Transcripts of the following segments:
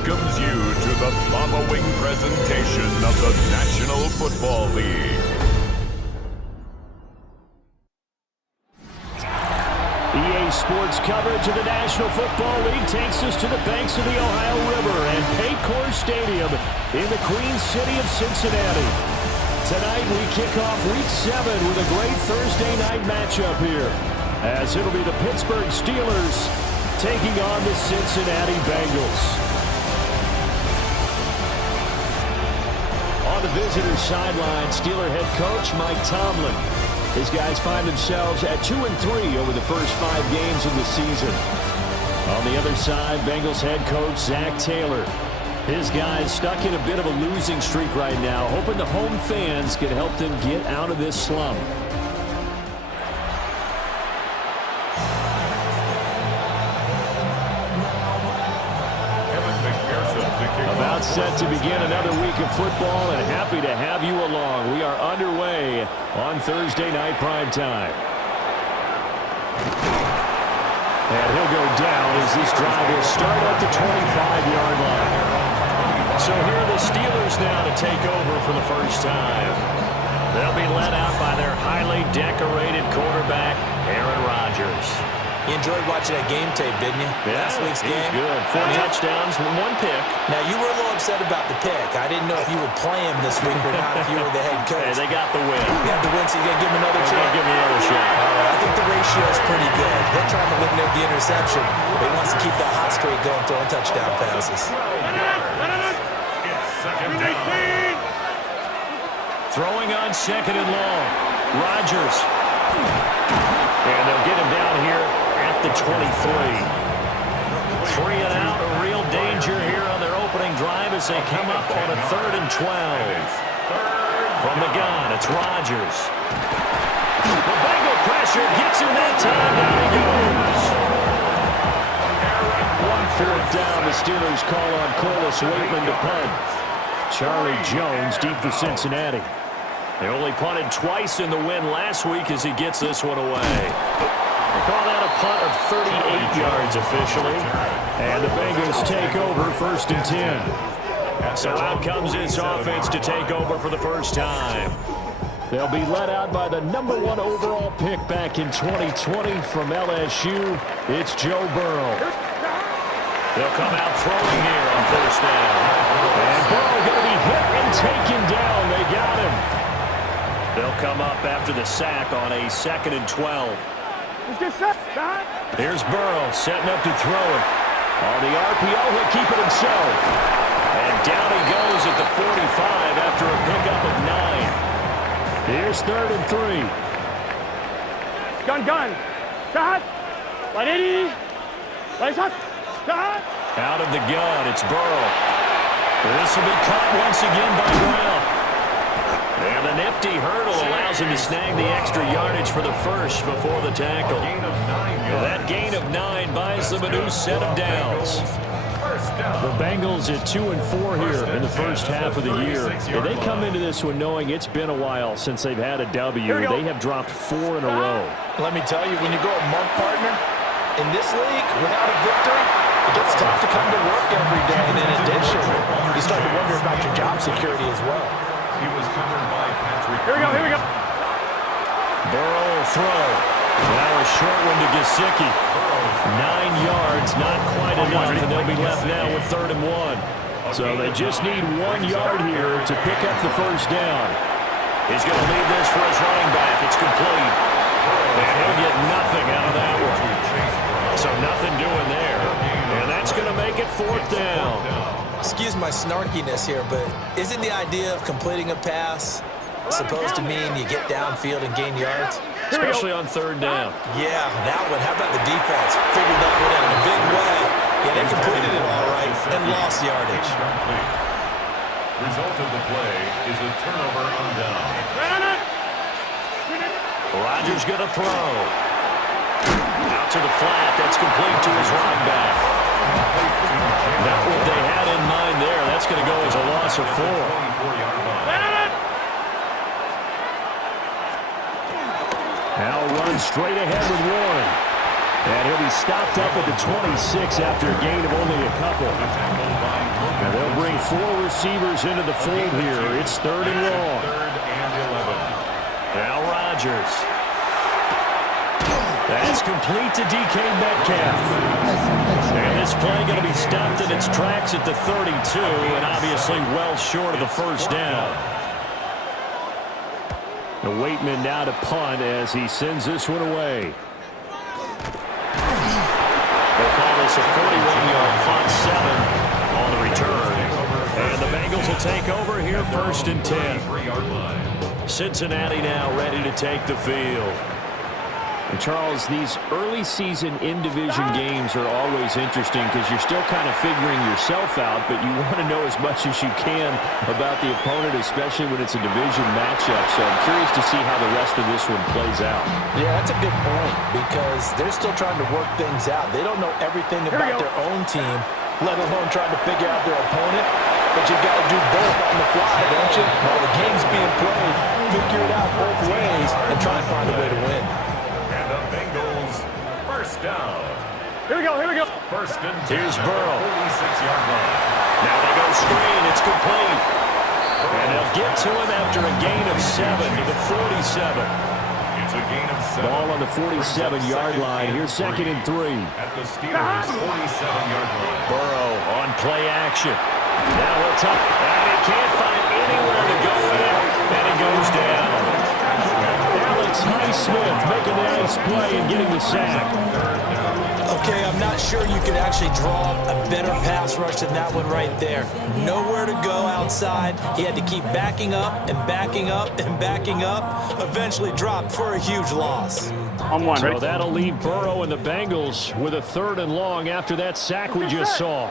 welcomes you to the following presentation of the National Football League. EA Sports coverage of the National Football League takes us to the banks of the Ohio River and Paycor Stadium in the Queen City of Cincinnati. Tonight we kick off Week 7 with a great Thursday night matchup here, as it'll be the Pittsburgh Steelers taking on the Cincinnati Bengals. On the visitor's sideline, Steeler head coach Mike Tomlin. His guys find themselves at 2-3 over the first 5 games of the season. On the other side, Bengals head coach Zach Taylor. His guys stuck in a bit of a losing streak right now, hoping the home fans can help them get out of this slump. About set to begin another week of football, and happy to have you along. We are underway on Thursday night primetime. And he'll go down as this drive will start at the 25-yard line. So here are the Steelers now to take over for the first time. They'll be led out by their highly decorated quarterback, Aaron Rodgers. You enjoyed watching that game tape, didn't you? Yeah, Last week's game. Good. 4 touchdowns, 1 pick. Now, you were a little upset about the pick. I didn't know if you would play him this week or not if you were the head coach. Hey, they got the win. You got the win, so you're going to give him another shot? Give him another shot. All right, I think the ratio is pretty good. He'll try to eliminate the interception, but he wants to keep that hot streak going, throwing touchdown passes. Throwing on second and long. Rodgers. And they'll get him down here at the 23. 3 and out, a real danger here on their opening drive as they come up on a 3rd and 12. From the gun, it's Rodgers. The Bengal pressure gets him that time. Down he goes. 1 4th down, the Steelers call on Corliss Waitman to punt. Charlie Jones deep for Cincinnati. They only punted twice in the win last week as he gets this one away. They call that a punt of 38 yards officially. And the Bengals take over 1st and 10. So out comes this offense to take over for the first time. They'll be led out by the #1 overall pick back in 2020 from LSU. It's Joe Burrow. They'll come out throwing here on 1st down. And Burrow going to be hit and taken down. They got him. They'll come up after the sack on a 2nd and 12. Here's Burrow setting up to throw it. On the RPO, he'll keep it himself. And down he goes at the 45 after a pickup of 9. Here's 3rd and 3. Gun. Shot. Ready. Out of the gun, it's Burrow. This will be caught once again by Brown. And a nifty hurdle allows him to snag the extra yardage for the first before the tackle. That gain of 9 buys them a new set of downs. The Bengals at 2-4 here in the first half of the year. They come into this one knowing it's been a while since they've had a W. They have dropped 4 in a row. Let me tell you, when you go a month, partner, in this league, without a victory, it gets tough to come to work every day. And in addition, you start to wonder about your job security as well. He was covered by Patrick. Here we go. Burrow will throw. Now a short one to Gesicki. 9 yards, not quite enough, and they'll be left now with 3rd and 1. So they just need 1 yard here to pick up the first down. He's going to leave this for his running back. It's complete. And he'll get nothing out of that one. So nothing doing there. And that's going to make it 4th down. Excuse my snarkiness here, but isn't the idea of completing a pass supposed to mean you get downfield and gain yards? Especially on 3rd down. Yeah, that one. How about the defense? Figured that one out in a big way. Yeah, they completed it all right and lost yardage. Result of the play is a turnover on down. Rodgers going to throw. Out to the flat. That's complete to his running back. Not what they had in mind there. That's going to go as a loss of 4. Now run straight ahead with Warren. And he'll be stopped up at the 26 after a gain of only a couple. And they'll bring 4 receivers into the fold here. It's 3rd and long. Now Rodgers. That's complete to DK Metcalf. And this play going to be stopped in its tracks at the 32, and obviously well short of the first down. The Waitman now to punt as he sends this one away. They'll call this a 41-yard punt, 7 on the return. And the Bengals will take over here 1st and 10. Cincinnati now ready to take the field. And Charles, these early season in-division games are always interesting because you're still kind of figuring yourself out, but you want to know as much as you can about the opponent, especially when it's a division matchup. So I'm curious to see how the rest of this one plays out. Yeah, that's a good point because they're still trying to work things out. They don't know everything about their own team, let alone trying to figure out their opponent. But you got to do both on the fly, don't you? While the game's being played, figure it out both ways and try and find a way to win. The Bengals, first down. Here we go. 1st and 10. Here's Burrow. 46-yard line. Now they go screen. It's complete. And they'll get to him after a gain of 7 to the 47. It's a gain of 7. Ball on the 47-yard line. Here's 2nd and 3. At the Steelers' 47-yard line. Burrow on play action. Now he'll tuck. And he can't find anywhere to go with it. And he goes down. Alex Highsmith making the nice play and getting the sack. Okay, I'm not sure you could actually draw a better pass rush than that one right there. Nowhere to go outside. He had to keep backing up and backing up and backing up. Eventually dropped for a huge loss. So that'll leave Burrow and the Bengals with a 3rd and long after that sack we just saw.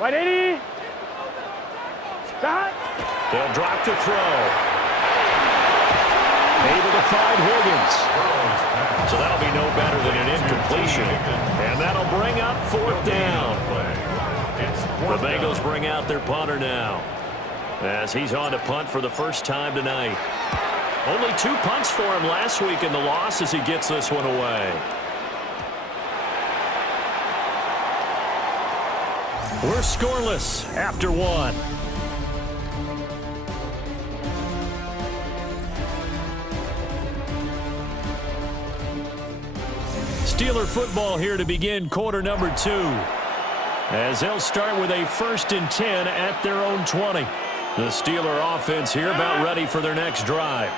Right, 80. They'll drop to throw. Able to find Higgins. So that'll be no better than an incompletion. And that'll bring up 4th down. The Bengals bring out their punter now, as he's on to punt for the first time tonight. Only 2 punts for him last week in the loss as he gets this one away. We're scoreless after 1. Steeler football here to begin quarter number 2. As they'll start with a 1st and 10 at their own 20. The Steeler offense here about ready for their next drive.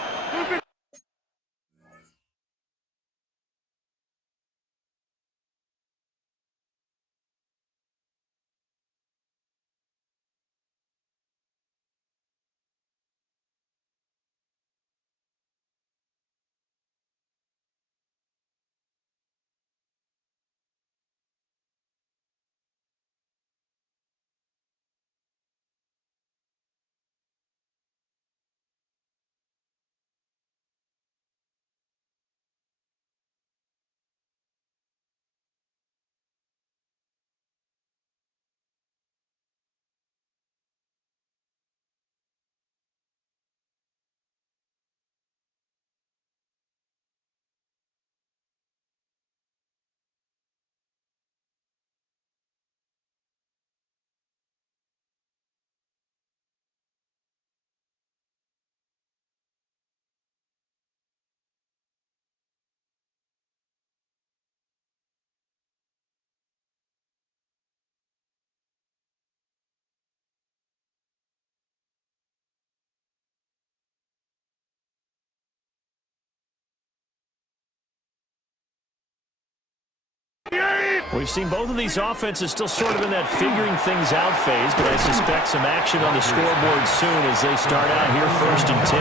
We've seen both of these offenses still sort of in that figuring things out phase, but I suspect some action on the scoreboard soon as they start out here 1st and 10.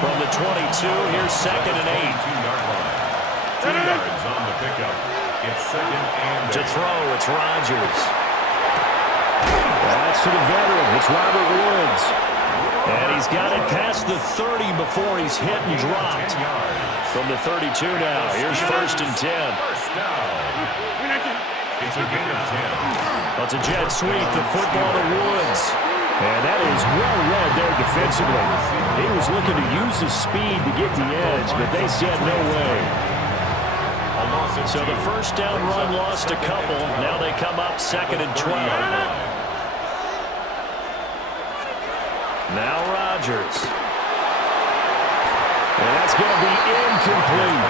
From the 22, here's 2nd and 8. 2 yards on the pickup. It's 2nd and 8. To throw, it's Rodgers. That's to the veteran. It's Robert Woods. And he's got it past the 30 before he's hit and dropped. From the 32 now, here's 1st and 10. First down. It's a gain of 10. That's a jet sweep, the football to Woods. And that is well read there defensively. He was looking to use his speed to get the edge, but they said no way. So the first down run lost a couple. Now they come up 2nd and 12. Now Rodgers. And that's going to be incomplete.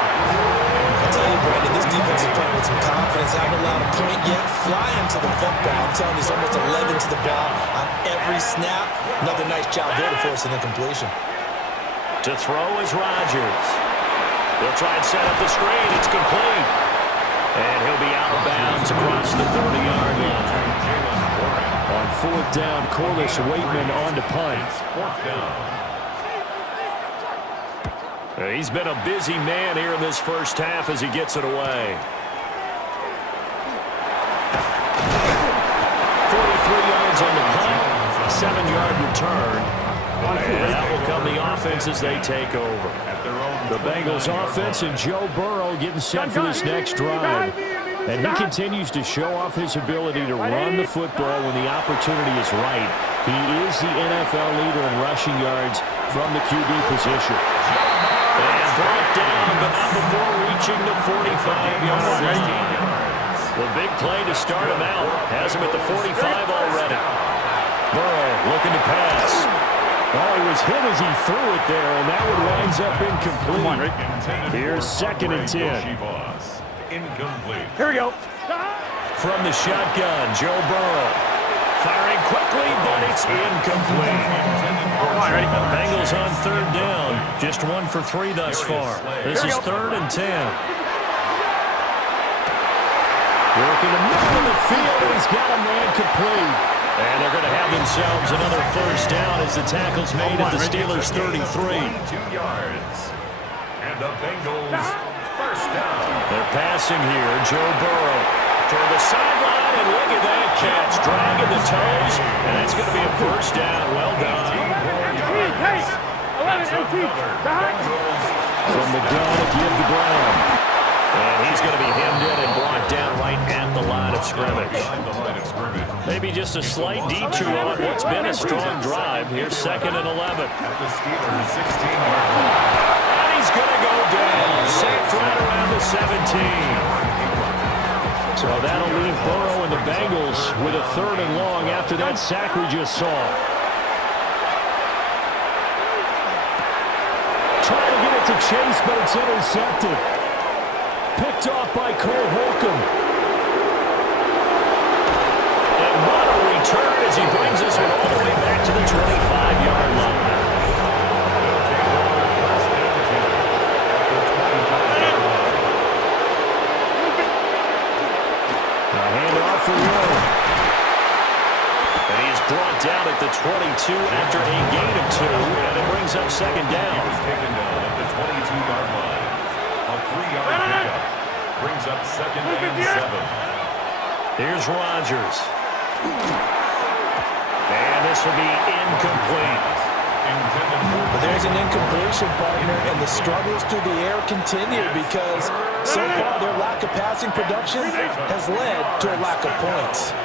I'll tell you, Brandon, this defense is playing with some confidence. Haven't allowed a point yet. Flying to the football. I'm telling you, it's almost 11 to the ball on every snap. Another nice job there to force an incompletion. To throw is Rodgers. They'll try and set up the screen. It's complete. And he'll be out of bounds across the 30-yard line. On 4th down, Corliss Waitman on to punt. 4th down. He's been a busy man here in this first half as he gets it away. 43 yards on the punt, a 7-yard return. And that will come the offense as they take over. The Bengals offense and Joe Burrow getting set for this next drive. And he continues to show off his ability to run the football when the opportunity is right. He is the NFL leader in rushing yards from the QB position. And brought down, but not before reaching the 45-yard line. The big play to start him out. Has him at the 45 already. Burrow looking to pass. Oh, he was hit as he threw it there, and that one winds up incomplete. Here's 2nd and 10. Incomplete. Here we go. From the shotgun, Joe Burrow. Firing quickly, but it's incomplete. Ready? Bengals on 3rd down. Just 1 for 3 thus far. This is 3rd and 10. Working the middle of the field, and he's got a man complete. And they're going to have themselves another first down as the tackle's made at the Steelers' 33. 2 yards. And the Bengals first down. They're passing here. Joe Burrow toward the sideline, and look at that catch. Dragging the toes, and that's going to be a first down. Well done. Hey, 11, 18. From the gun, a give to Brown. And he's going to be hemmed in and brought down right at the line of scrimmage. Maybe just a slight detour on what's been a strong drive. Here's 2nd and 11. At the Steelers' 16-yard line. And he's going to go down. Sacked right around the 17. So that'll leave Burrow and the Bengals with a 3rd and long after that sack we just saw. Trying to get it to Chase, but it's intercepted. Picked off by Cole Holcomb. And what a return as he brings this one all the way back to the 25-yard line. A handoff for Will. And he's brought down at the 22 after a gain of 2, and it brings up 2nd down. He was taken down at the 22-yard line. A 3-yard pickup brings up 2nd and 7. Here's Rodgers. And this will be incomplete. But there's an incompletion, partner, and the struggles through the air continue because so far their lack of passing production has led to a lack of points.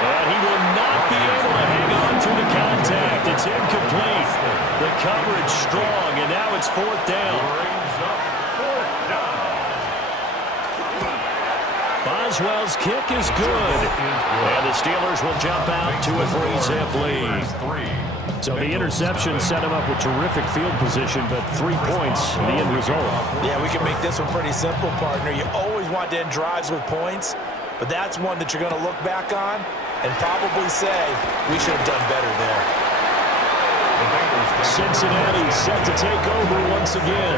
And he will not be able to hang on through the contact. It's incomplete. The coverage strong, and now it's 4th down. Boswell's kick is good. And the Steelers will jump out to a 3-zip lead. So the interception set him up with terrific field position, but 3 points, the end result. Yeah, we can make this one pretty simple, partner. You always want to end drives with points, but that's one that you're going to look back on and probably say, we should have done better there. Cincinnati set to take over once again.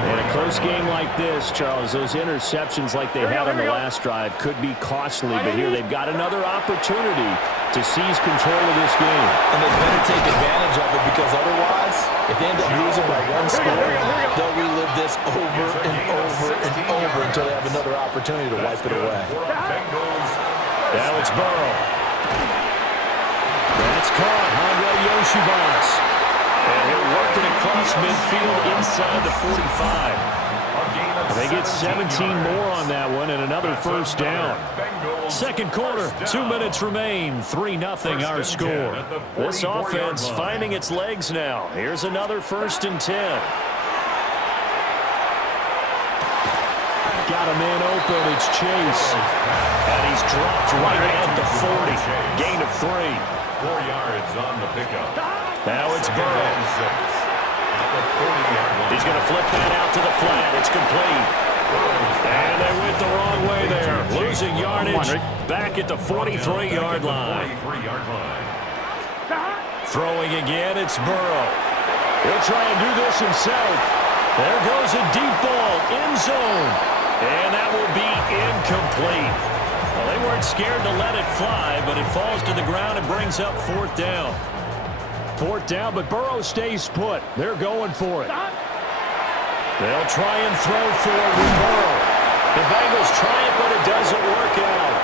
23. In a close game like this, Charles, those interceptions like they had on the last drive could be costly, but here they've got another opportunity to seize control of this game. And they better take advantage of it, because otherwise, if they end up losing by one score, they'll relive this over and over and over until they have another opportunity to wipe it away. Now it's Burrow. That's caught. Andre Yoshivas. And he'll work it across midfield inside the 45. They get 17 more on that one and another first down. Second quarter, 2 minutes remain. 3-0 our score. This offense finding its legs now. Here's another 1st and 10. Got a man open. It's Chase. And he's dropped right at the 40. Gain of 3. 4 yards on the pickup. Now it's Burrow. He's going to flip that out to the flat. It's complete. And they went the wrong way there. Losing yardage back at the 43-yard line. Throwing again, it's Burrow. He'll try and do this himself. There goes a deep ball, end zone. And that will be incomplete. Well, they weren't scared to let it fly, but it falls to the ground and brings up 4th down. 4th down, but Burrow stays put. They're going for it. They'll try and throw for it with Burrow. The Bengals try it, but it doesn't work out.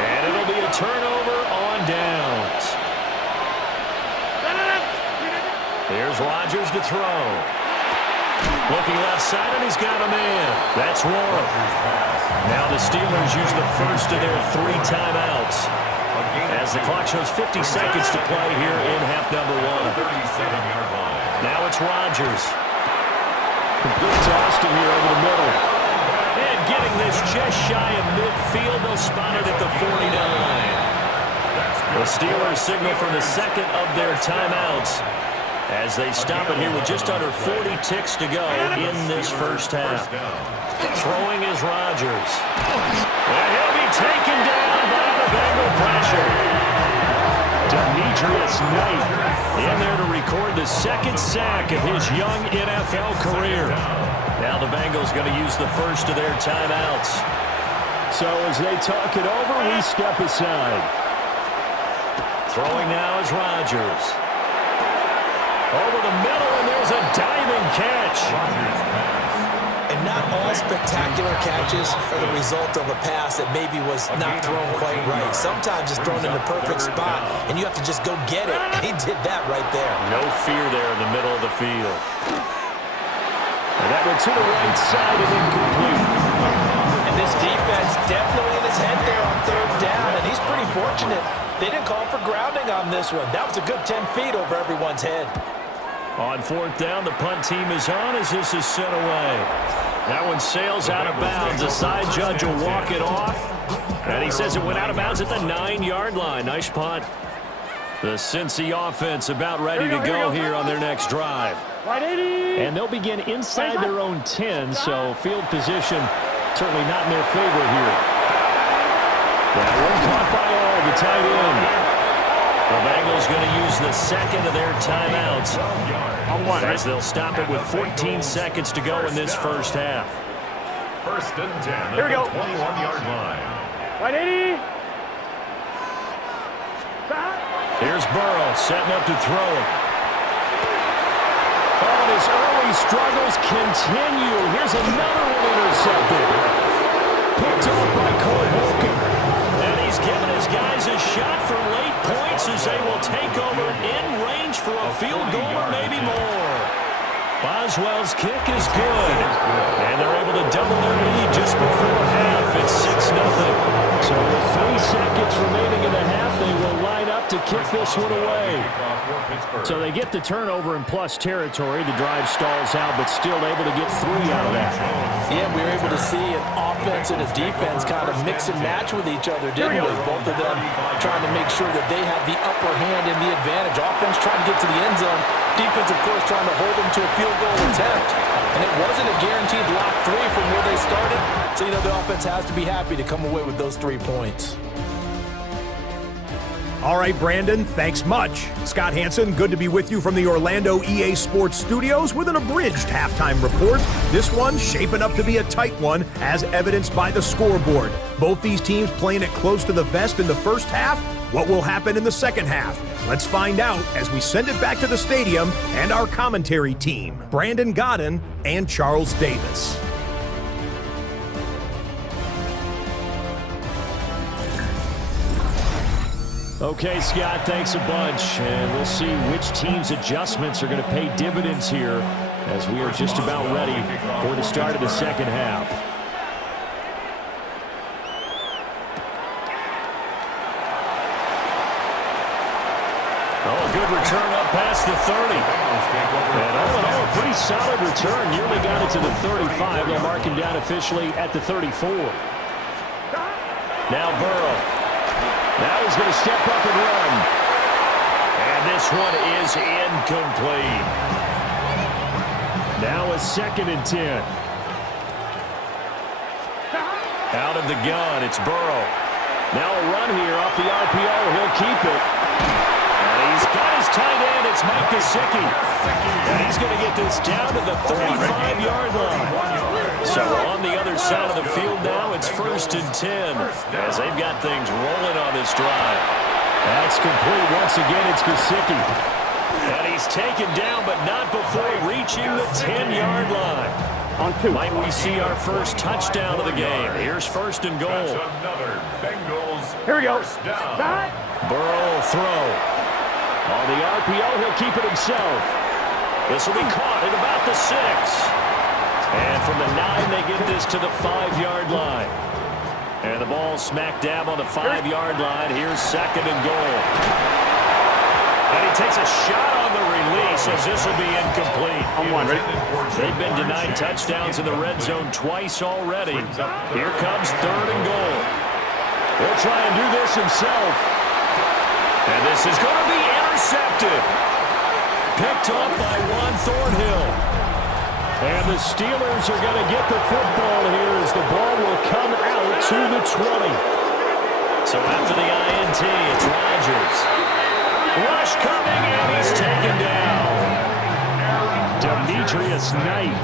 And it'll be a turnover on downs. Here's Rodgers to throw. Looking left side, and he's got a man. That's one. Now the Steelers use the first of their 3 timeouts, as the clock shows 50 seconds to play here in half number 1. Now it's Rodgers. Complete toss to here over the middle. And getting this just shy of midfield. They'll spot it at the 49. The Steelers signal for the second of their timeouts as they stop it here with just under 40 ticks to go in this first half. Throwing is Rodgers. And he'll be taken down by the Bengal pressure. Demetrius Knight in there to record the 2nd sack of his young NFL career. Now the Bengals going to use the first of their timeouts. So as they talk it over, we step aside. Throwing now is Rodgers. Over the middle, and there's a diving catch. And not all spectacular catches are the result of a pass that maybe was not thrown quite right. Sometimes it's thrown in the perfect spot, and you have to just go get it. And he did that right there. No fear there in the middle of the field. And that went to the right side and incomplete. And this defense definitely in his head there on 3rd down, and he's pretty fortunate. They didn't call for grounding on this one. That was a good 10 feet over everyone's head. On 4th down, the punt team is on as this is sent away. That one sails out of bounds. The side judge will walk it off. And he says it went out of bounds at the 9-yard line. Nice punt. The Cincy offense about ready to go here on their next drive. And they'll begin inside their own 10, so field position certainly not in their favor here. That one caught by all, the tight end. The Bengals going to use the second of their timeouts as they'll stop it with 14 seconds to go in this first half. 1st and 10 Here we go. 21-yard line. 180. Here's Burrow setting up to throw it. Oh, his early struggles continue. Here's another one intercepted. Picked up by Cole Holcomb. And he's given his guys a shot for late points as they will take over in range for a field goal or maybe more. Boswell's kick is good. And they're able to double their lead just before half. It's 6-0. So with 3 seconds remaining in the half, they will line up to kick this one away. So they get the turnover in plus territory. The drive stalls out, but still able to get 3 out of that. Yeah, we were able to see an offense and a defense kind of mix and match with each other, didn't we? Both of them trying to make sure that they had the upper hand and the advantage. Offense trying to get to the end zone. Defense, of course, trying to hold them to a field goal attempt. And it wasn't a guaranteed lock 3 from where they started. So, you know, the offense has to be happy to come away with those 3 points. All right, Brandon, thanks much. Scott Hansen, good to be with you from the Orlando EA Sports Studios with an abridged halftime report. This one shaping up to be a tight one, as evidenced by the scoreboard. Both these teams playing it close to the vest in the first half. What will happen in the second half? Let's find out as we send it back to the stadium and our commentary team, Brandon Godden and Charles Davis. Okay, Scott, thanks a bunch. And we'll see which team's adjustments are going to pay dividends here as we are just about ready for the start of the second half. Oh, good return up past the 30. And all in all, a pretty solid return. Nearly got it to the 35. They'll mark him down officially at the 34. Now Burrow. Now he's going to step up and run. And this one is incomplete. Now a 2nd and 10. Out of the gun, it's Burrow. Now a run here off the RPO. He'll keep it. And he's got his tight end. It's Mike Gesicki. And he's going to get this down to the 35-yard line. So on the other side of the field now, it's 1st and 10 as they've got things rolling on this drive. That's complete. Once again, it's Gesicki. And he's taken down, but not before reaching the 10-yard line. On 2. Might we see our first touchdown of the game? Here's 1st and goal. Another Bengals. Here we go. Burrow will throw. On the RPO, he'll keep it himself. This will be caught at about the 6. And from the 9, they get this to the 5-yard line. And the ball smack dab on the 5-yard line. Here's 2nd and goal. And he takes a shot on the release as this will be incomplete. On 1, ready? They've been denied touchdowns in the red zone twice already. Here comes 3rd and goal. He'll try and do this himself. And this is going to be intercepted. Picked up by Juan Thornhill. And the Steelers are going to get the football here as the ball will come out to the 20. So after the INT, it's Rodgers. Rush coming, and he's taken down. Demetrius Knight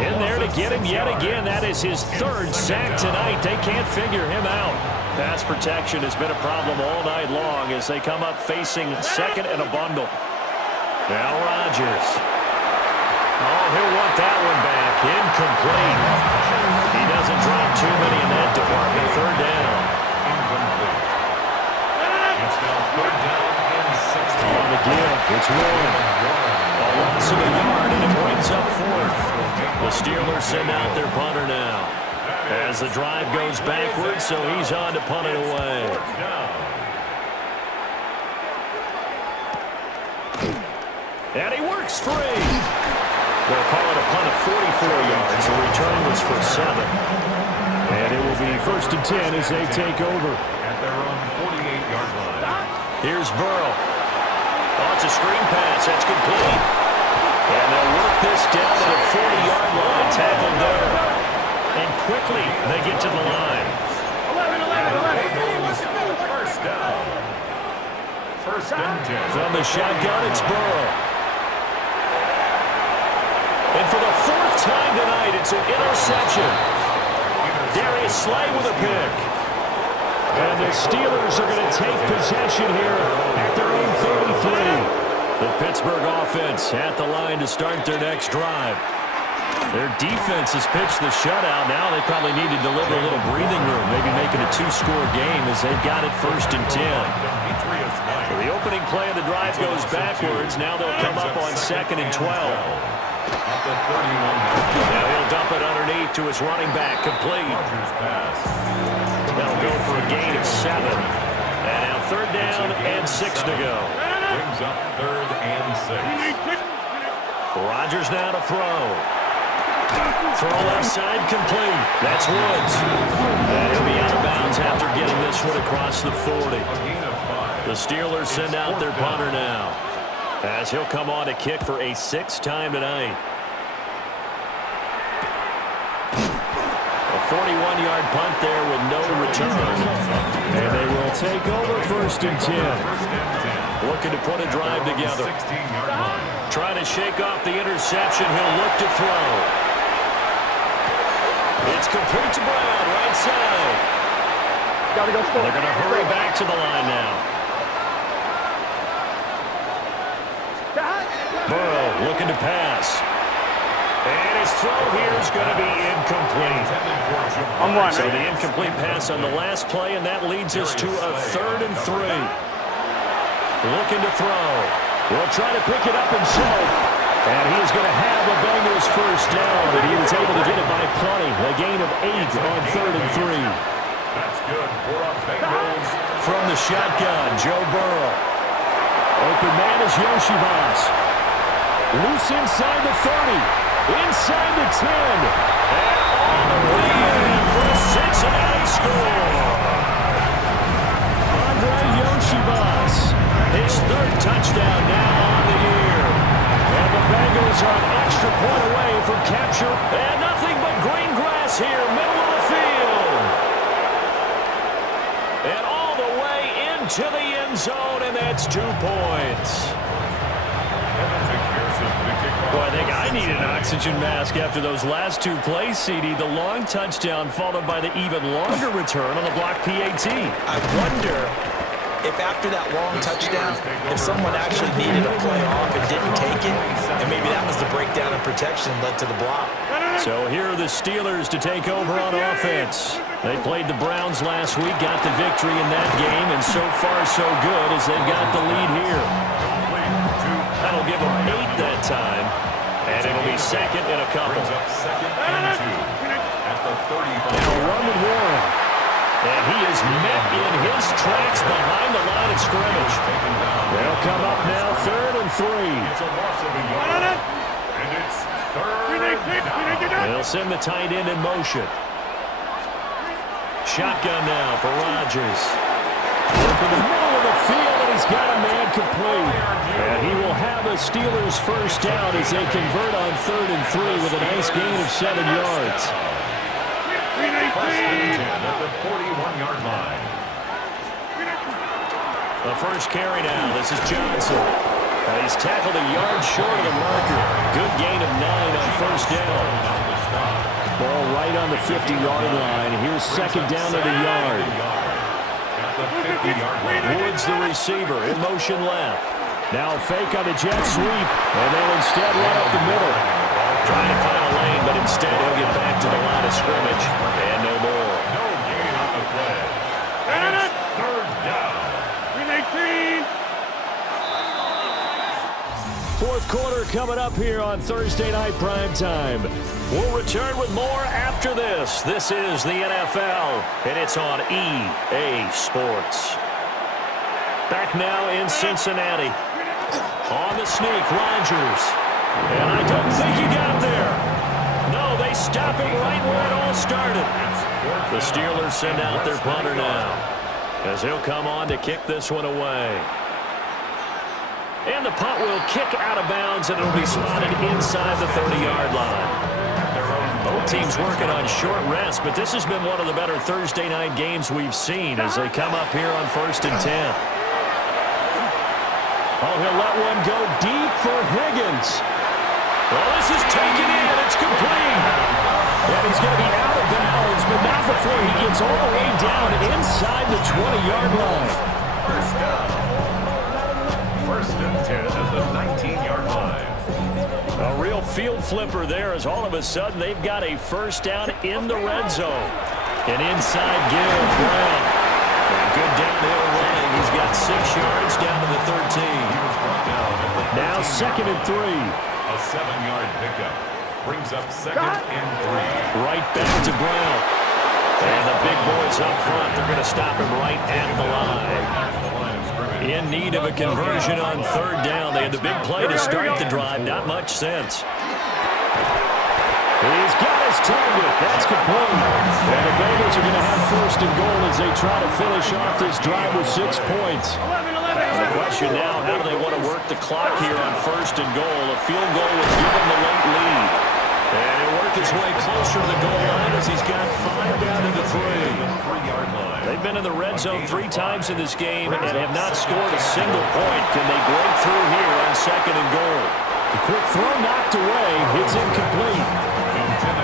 in there to get him yet again. That is his 3rd sack tonight. They can't figure him out. Pass protection has been a problem all night long as they come up facing 2nd and a bundle. Now Rodgers. Oh, he'll want that one back. Incomplete. He doesn't drop too many in that department. 3rd down. Incomplete. It's now 3rd down and 6. On the give, it's Warren. A loss of a yard, and it brings up 4th. The Steelers send out their punter now. As the drive goes backwards, so he's on to punt it away. And he works free. They'll call it a punt of 44 yards. The return was for 7. And it will be 1st and 10 as they take over. At their own 48-yard line. Here's Burrow. Oh, it's a screen pass. That's complete. And they'll work this down to the 40-yard line. Tackled there. And quickly they get to the line. 1st down. 1st and 10. From the shotgun, it's Burrow. And for the 4th time tonight, it's an interception. Darius Slay with a pick. And the Steelers are going to take possession here at their own 33. The Pittsburgh offense at the line to start their next drive. Their defense has pitched the shutout. Now they probably need to deliver a little breathing room, maybe make it a 2-score game as they've got it 1st and 10. So the opening play of the drive goes backwards. Now they'll come up on 2nd and 12. At the 31. Now he'll dump it underneath to his running back, complete. That'll go for a gain of 7. And now 3rd down and 6 to go. Brings up 3rd and 6. Rodgers now to throw. Throw left side, complete. That's Woods. And he'll be out of bounds after getting this one across the 40. The Steelers send out their punter now, as he'll come on to kick for a 6th time tonight. A 41-yard punt there with no return. And they will take over 1st and 10. Looking to put a drive together. 16-yard line. Trying to shake off the interception. He'll look to throw. It's complete to Brown, right side. Gotta go score. They're going to hurry back to the line now. Burrow looking to pass. And his throw here is going to be incomplete. I'm one. So the incomplete pass on the last play, and that leads us to a 3rd and 3. Looking to throw. Will try to pick it up himself. And he's going to have the Bengals first down, and he was able to get it by plenty. A gain of 8 on 3rd and 3. That's good for a Bengals. From the shotgun, Joe Burrow. Open man is Yoshivas. Loose inside the 30. Inside the 10. And all the way in for a Cincinnati score. Andre Yoshivas. His 3rd touchdown now on the year. And the Bengals are an extra point away from capture. And nothing but green grass here, middle of the field. And all the way into the end zone, and that's 2 points. Well, I think I need an oxygen mask after those last 2 plays, CD. The long touchdown followed by the even longer return on the block PAT. I wonder if after that long touchdown, if someone actually needed a play off and didn't take it, and maybe that was the breakdown in protection led to the block. So here are the Steelers to take over on offense. They played the Browns last week, got the victory in that game, and so far so good as they've got the lead here. That'll give them 8 that time, and it'll be 2nd and a couple. Brings up 2nd and 2 at the 35. Now run with Warren. And he is met in his tracks behind the line of scrimmage. They'll come up now 3rd and 3. It's a loss of a yard, and it's 3rd down. They'll send the tight end in motion. Shotgun now for Rodgers. Working the middle of the field, and he's got a man complete. And he will have a Steelers first down as they convert on 3rd and 3 with a nice gain of 7 yards. First and 10 at the 41-yard line. The first carry now. This is Johnson. He's tackled a yard short of the marker. Good gain of 9 on first down. Ball right on the 50-yard line. Here's 2nd down at a yard. At the 50-yard line. Woods the receiver in motion left. Now fake on the jet sweep, and they'll instead run up the middle. Trying to find a lane, but instead he'll get back to the line of scrimmage. And no more. No gain on the play. And it's 3rd down. 18. 4th quarter coming up here on Thursday Night Prime Time. We'll return with more after this. This is the NFL, and it's on EA Sports. Back now in Cincinnati. On the sneak, Rodgers. And I don't think he got there. No, they stop him right where it all started. The Steelers send out their punter now, as he'll come on to kick this one away. And the punt will kick out of bounds, and it'll be spotted inside the 30-yard line. Both teams working on short rest, but this has been one of the better Thursday night games we've seen as they come up here on 1st and 10. Oh, he'll let one go deep for Higgins. Well, this is taken in. It's complete. And he's going to be out of bounds, but not before he gets all the way down inside the 20-yard line. First down. 1st and 10 at the 19-yard line. A real field flipper there as all of a sudden they've got a first down in the red zone. An inside give, Brown. And good downhill running. He's got 6 yards down to the 13. He was brought down at the Now 2nd and 3. A 7-yard pickup. Brings up 2nd and 3. Right back to Brown. And the big boys up front, they're going to stop him right at the line. In need of a conversion on 3rd down. They had the big play to start the drive. Not much sense. He's got his target. That's complete. And the Bengals are going to have 1st and goal as they try to finish off this drive with 6 points. The question now, how do they want to work the clock here on 1st and goal? A field goal would give them the late lead. And he'll work his way closer to the goal line as he's got 5 been in the red zone 3 times in this game and have not scored a single point. Can they break through here on 2nd and goal? The quick throw knocked away. It's incomplete.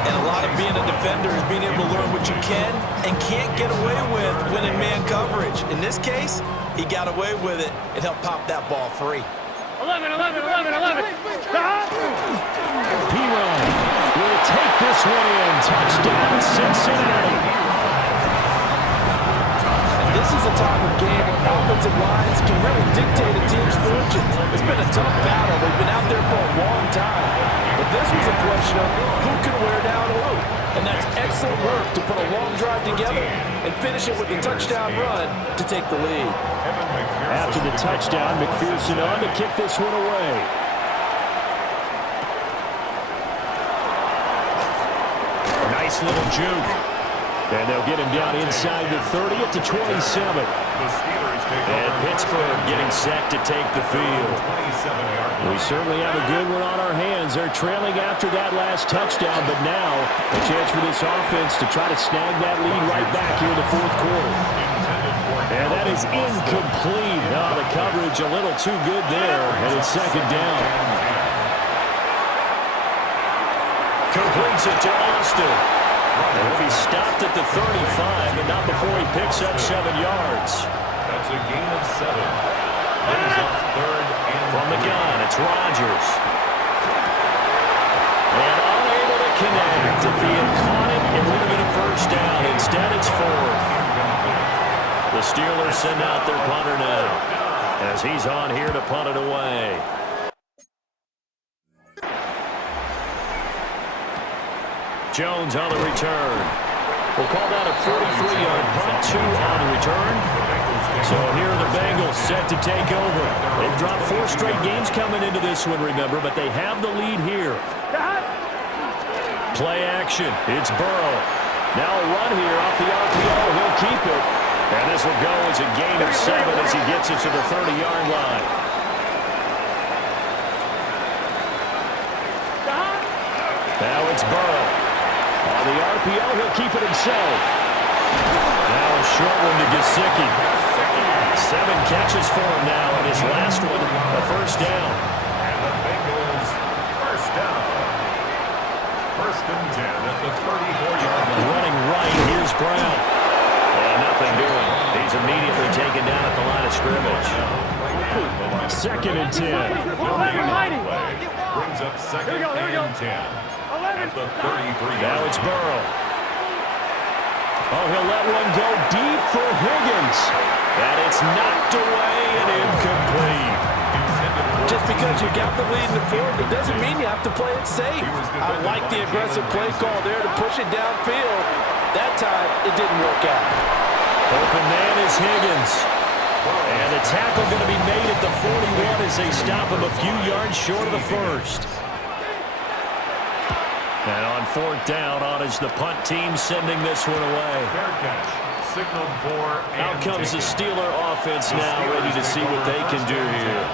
And a lot of being a defender is being able to learn what you can and can't get away with when in man coverage. In this case, he got away with it and helped pop that ball free. 11. Stop! P-Run will take this one in. Touchdown, Cincinnati. This is a time of game where offensive lines can really dictate a team's fortune. It's been a tough battle. They've been out there for a long time. But this was a question of who can wear down who. And that's excellent work to put a long drive together and finish it with a touchdown run to take the lead. After the touchdown, McPherson on to kick this one away. Nice little juke. And they'll get him down inside the 30 at the 27. And Pittsburgh getting set to take the field. We certainly have a good one on our hands. They're trailing after that last touchdown, but now a chance for this offense to try to snag that lead right back here in the 4th quarter. And that is incomplete. Oh, the coverage a little too good there, and it's 2nd down. Completes it to Austin. He'll be stopped at the 35, but not before he picks up 7 yards. That's a gain of 7. Brings up 3rd and From the gun, it's Rodgers. And unable to connect. If he had caught it, it would have been a 1st down. Instead, it's 4th. The Steelers send out their punter now, as he's on here to punt it away. Jones on the return. We'll call that a 43-yard punt, 2 on the return. So here are the Bengals set to take over. They've dropped 4 straight games coming into this one, remember, but they have the lead here. Play action. It's Burrow. Now a run here off the RPO. He'll keep it. And this will go as a gain of 7 as he gets it to the 30-yard line. Now it's Burrow. On the RPO, he'll keep it himself. Now a short one to Gesicki. 7 catches for him now, and his last one, a 1st down. And the Bengals, 1st down. 1st and 10 at the 34-yard line. Running right, here's Brown. And nothing doing. He's immediately taken down at the line of scrimmage. 2nd and 10. Brings up 2nd and 10. At the 33. Now it's Burrow. Oh, he'll let one go deep for Higgins. And it's knocked away and incomplete. Just because you got the lead in the 4th, it doesn't mean you have to play it safe. I like the aggressive play call there to push it downfield. That time, it didn't work out. Open man is Higgins. And the tackle going to be made at the 41 as they stop him a few yards short of the 1st. And on 4th down, on is the punt team sending this one away. Fair catch. Signaled for. Out comes the Steeler offense now, ready to see what they can do here.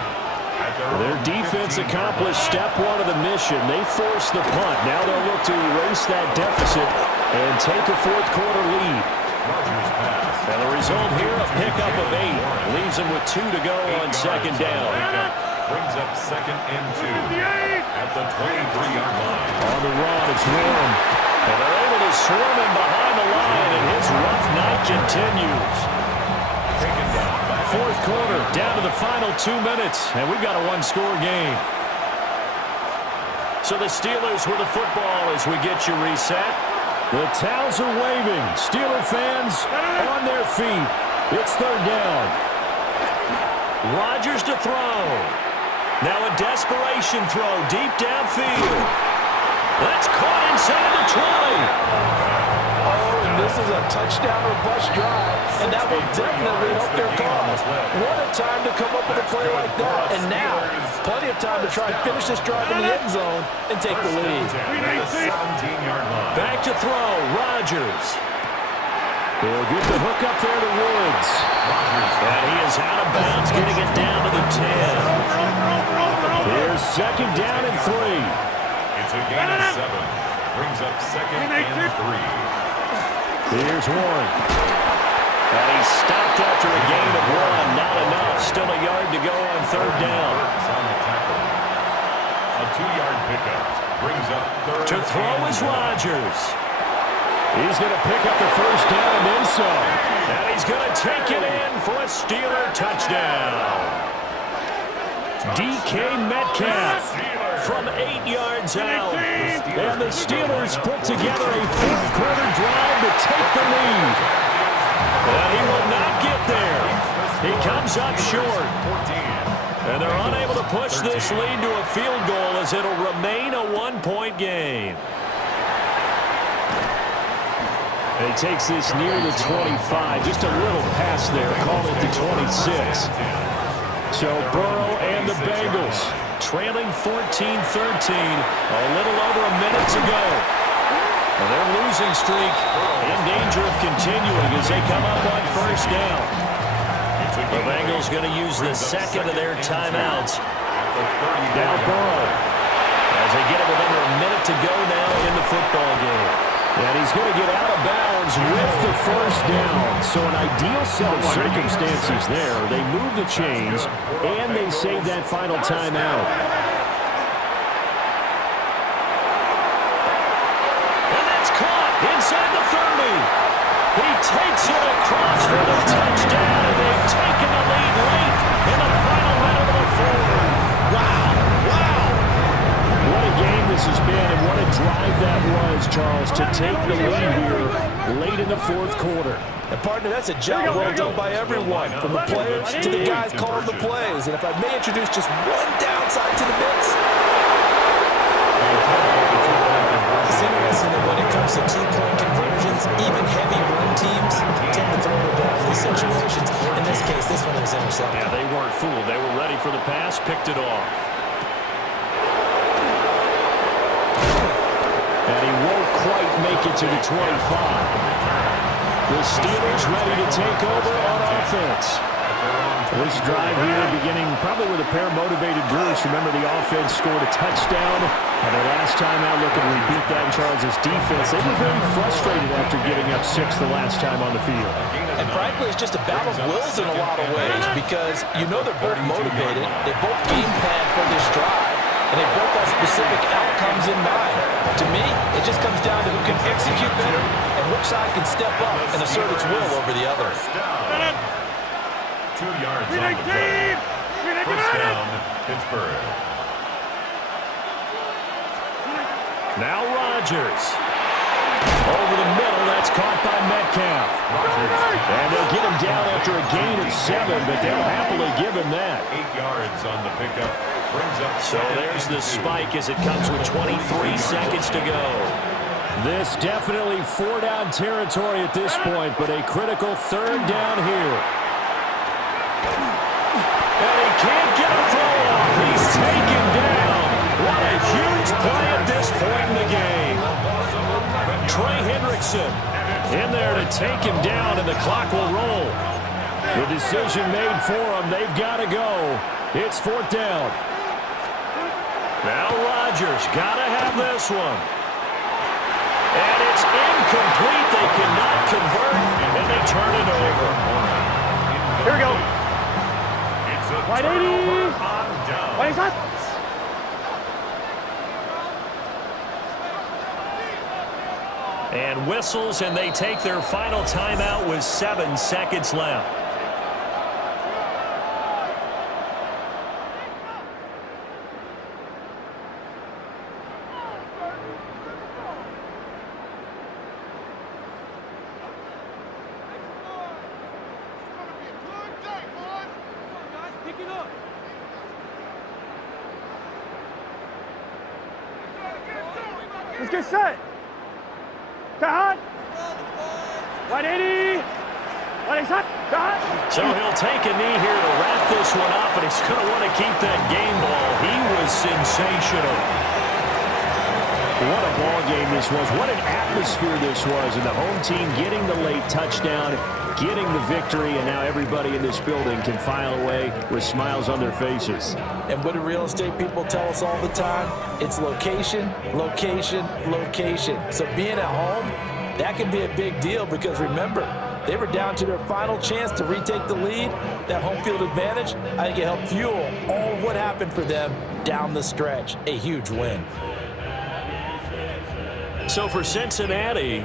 Their defense accomplished step 1 of the mission. They forced the punt. Now they'll look to erase that deficit and take a 4th quarter lead. And the result here, a pickup of 8. Leaves them with 2 to go on 2nd down. Brings up 2nd and 2 at the 23-yard line. On the run, it's Warren. And they're able to swarm him behind the line, and his rough night continues. Taken down by 4th quarter, down to the final 2 minutes, and we've got a 1-score game. So the Steelers with the football as we get you reset. The towels are waving. Steeler fans on their feet. It's 3rd down. Rodgers to throw. Now a desperation throw deep downfield. That's caught inside the 20. Oh, and this is a touchdown or bust drive, and that will definitely help their cause. What a time to come up with a play like that. And now, plenty of time to try and finish this drive in the end zone and take the lead. Back to throw, Rodgers. They'll get the hook up there to Woods. And he is out of bounds, getting it down to the 10. Here's 2nd down and 3. It's a gain of 7. Brings up 2nd and 3. Here's Warren. And he's stopped after a gain of 1. Not enough. Still a yard to go on third down. A 2-yard pickup brings up third. To throw is Rodgers. He's going to pick up the first down and then some. And he's going to take it in for a Steeler touchdown. DK Metcalf from 8 yards out. And the Steelers put together a fourth-quarter drive to take the lead. And he will not get there. He comes up short. And they're unable to push this lead to a field goal as it'll remain a 1-point game. And he takes this near the 25. Just a little pass there. Call it the 26. So Burrow and the Bengals trailing 14-13. A little over a minute to go. And their losing streak in danger of continuing as they come up on first down. The Bengals going to use the second of their timeouts. Now Burrow as they get it with under a minute to go now in the football game. And he's going to get out of bounds with the first down. So an ideal set of circumstances there. They move the chains, and they save that final timeout. And that's caught inside the 30. He takes it across for the touchdown, and they've taken the lead late in the final minute of the fourth. What a game this has been, and what a drive that was, Charles, to take the lead here late in the fourth quarter. And, partner, that's a job well done by everyone, from the players to the guys calling the plays. And if I may introduce just one downside to the mix, it's interesting that when it comes to two-point conversions, even heavy run teams tend to throw the ball in these situations. In this case, this one was intercepted. Yeah, they weren't fooled. They were ready for the pass, picked it off. And he won't quite make it to the 25. The Steelers ready to take over on offense. This drive here beginning probably with a pair of motivated groups. Remember, the offense scored a touchdown. And their last time out, looking to repeat that in Charles' defense. They were very frustrated after giving up 6 the last time on the field. And frankly, it's just a battle of wills in a lot of ways because you know they're both motivated. They both game plan for this drive. And they both have specific outcomes in mind. To me, it just comes down to who can execute better and which side can step up and assert its will over the other. 2 yards on the play. First down, Pittsburgh. Now Rodgers. Over the middle, that's caught by Metcalf. And they'll get him down after a gain of 7, but they'll happily give him that. 8 yards on the pickup. So there's the spike as it comes with 23 seconds to go. This definitely 4-down territory at this point, but a critical third down here. And he can't get a throw off. He's taken down. What a huge play at this point in the game. Trey Hendrickson in there to take him down, and the clock will roll. The decision made for them. They've got to go. It's 4th down. Now Rodgers got to have this one. And it's incomplete. They cannot convert, and they turn it over. Here we go. It's a Wide 80. turnover on down. Wide shot. And whistles, and they take their final timeout with 7 seconds left. Let's get set. Cut. 180. 180 shot. Cut. So he'll take a knee here to wrap this one up, and he's going to want to keep that game ball. He was sensational. What a ball game this was. What an atmosphere this was. And the home team getting the late touchdown, getting the victory, and now everybody in this building can file away with smiles on their faces. And what do real estate people tell us all the time? It's location, location, location. So being at home, that can be a big deal because, remember, they were down to their final chance to retake the lead. That home field advantage, I think it helped fuel all of what happened for them down the stretch. A huge win. So for Cincinnati,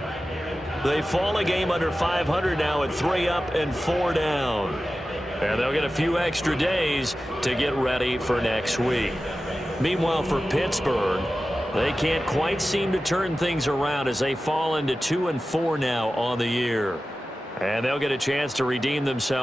they fall a game under 500 now at 3 up and 4 down. And they'll get a few extra days to get ready for next week. Meanwhile, for Pittsburgh, they can't quite seem to turn things around as they fall into 2 and 4 now on the year. And they'll get a chance to redeem themselves